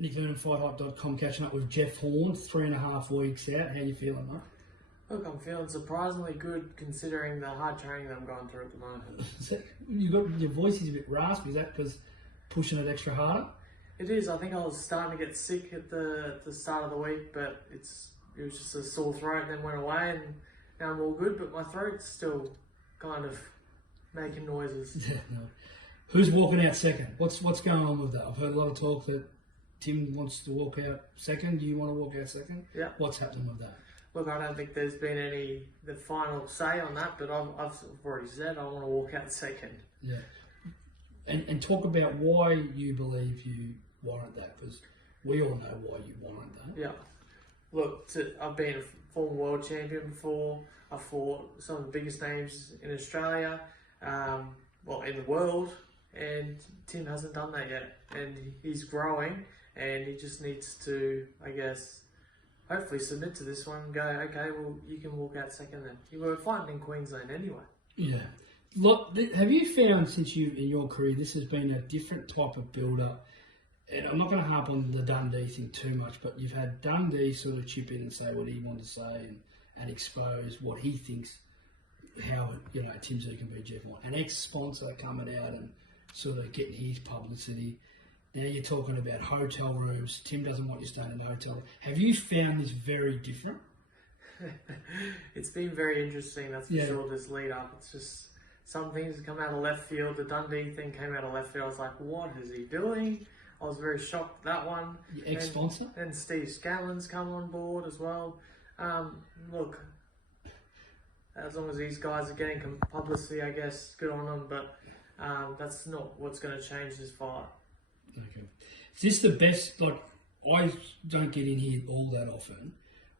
Nick Vernon, FightHype.com, catching up with Jeff Horn, 3.5 weeks out. How you feeling, mate? Look, I'm feeling surprisingly good considering the hard training that I'm going through at the moment. Your voice is a bit raspy. Is that because pushing it extra harder? It is. I think I was starting to get sick at the start of the week, but it was just a sore throat and then went away, and now I'm all good, but my throat's still kind of making noises. Yeah, no. Who's walking out second? What's going on with that? I've heard a lot of talk that Tim wants to walk out second. Do you want to walk out second? Yeah. What's happening with that? Look, I don't think there's been the final say on that, but I've already said I want to walk out second. Yeah. And talk about why you believe you warrant that, because we all know why you warrant that. Yeah. Look, I've been a former world champion before. I've fought some of the biggest names in Australia, in the world, and Tim hasn't done that yet. And he's growing, and he just needs to, I guess, hopefully submit to this one and go, okay, well, you can walk out second then. You were fighting in Queensland anyway. Yeah. Look, have you found since in your career, this has been a different type of build-up? And I'm not going to harp on the Dundee thing too much, but you've had Dundee sort of chip in and say what he wanted to say and expose what he thinks, how, Tim Tszyu can be Jeff Horn. An ex-sponsor coming out and sort of getting his publicity. Now you're talking about hotel rooms. Tim doesn't want you staying in a hotel. Have you found this very different? It's been very interesting, that's for sure, this lead up. It's just some things come out of left field. The Dundee thing came out of left field. I was like, what is he doing? I was very shocked at that one. Your ex-sponsor? And Steve Scallon's come on board as well. Look, as long as these guys are getting publicity, I guess, good on them. But that's not what's going to change this fight. Okay. Is this the best, I don't get in here all that often.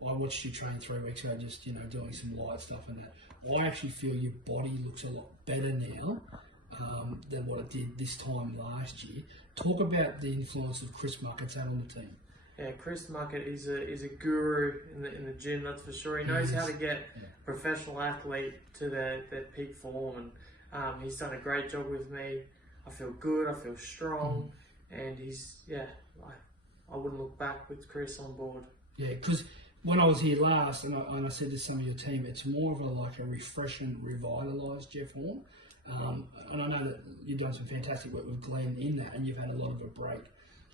I watched you train 3 weeks ago, just, doing some light stuff and that. I actually feel your body looks a lot better now than what it did this time last year. Talk about the influence of Chris Mucket's had on the team. Yeah, Chris Mucket is a guru in the gym, that's for sure. He knows how to get a professional athlete to their peak form, and he's done a great job with me. I feel good, I feel strong, and I wouldn't look back with Chris on board. Yeah, because when I was here last, and I said to some of your team, it's more of a refreshing, revitalised Jeff Horn. And I know that you've done some fantastic work with Glenn in that, and you've had a lot of a break,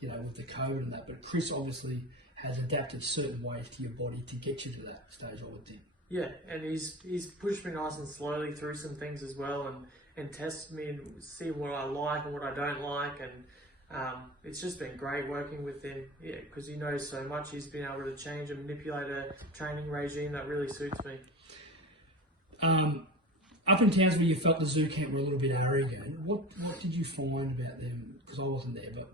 with the COVID and that. But Chris obviously has adapted certain ways to your body to get you to that stage, I would think. Yeah, and he's pushed me nice and slowly through some things as well, and tested me and see what I like and what I don't like, and it's just been great working with him. Yeah, because he knows so much. He's been able to change and manipulate a training regime that really suits me. Up in Townsville, you felt the zoo camp were a little bit arrogant. What did you find about them? Because I wasn't there, but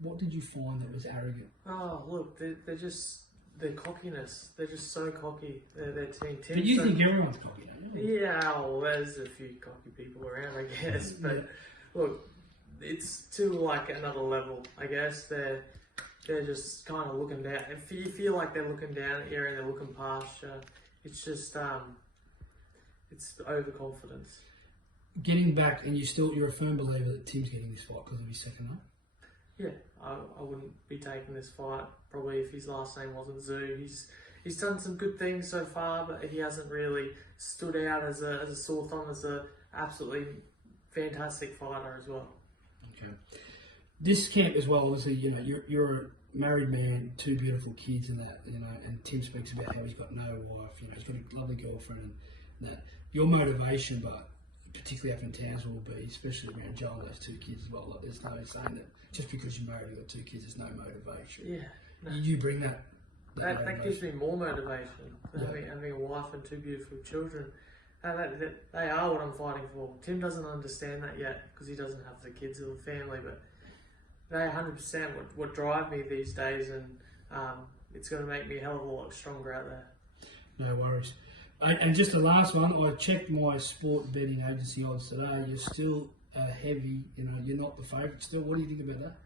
what did you find that was arrogant? Oh, look, they're just their cockiness. They're just so cocky. Their team. But you think everyone's cocky, don't you? Yeah, well, there's a few cocky people around, I guess. But look, it's to another level, I guess. They're just kind of looking down. If you feel like they're looking down at you and they're looking past you, it's just it's overconfidence. Getting back, and you're a firm believer that Tim's getting this fight because of his second name? Yeah, I wouldn't be taking this fight probably if his last name wasn't Tszyu. He's done some good things so far, but he hasn't really stood out as a sore thumb, as a absolutely fantastic fighter as well. Okay. This camp as well, obviously, you're a married man, 2 beautiful kids and that, and Tim speaks about how he's got no wife, he's got a lovely girlfriend and that. Your motivation, but particularly up in Townsville, will be, especially around Joe and those 2 kids as well. There's no saying that just because you're married and got 2 kids, there's no motivation. Yeah. No. You bring that gives me more motivation, having a wife and 2 beautiful children. They are what I'm fighting for. Tim doesn't understand that yet because he doesn't have the kids or the family, but they're 100% what drive me these days, and it's going to make me a hell of a lot stronger out there. No worries. And just the last one, I checked my sport betting agency odds today. You're still heavy, you're not the favourite still. What do you think about that?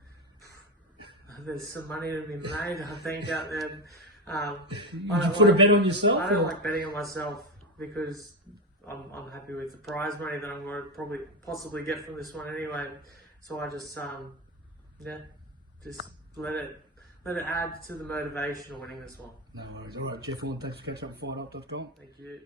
There's some money to be made, I think, out there. Did you put a bet on yourself? I don't like betting on myself because I'm happy with the prize money that I'm going to possibly get from this one anyway. So I just just let let it add to the motivation of winning this one. No worries. All right, Jeff Horn, thanks for catching up with FightHype.com. Thank you.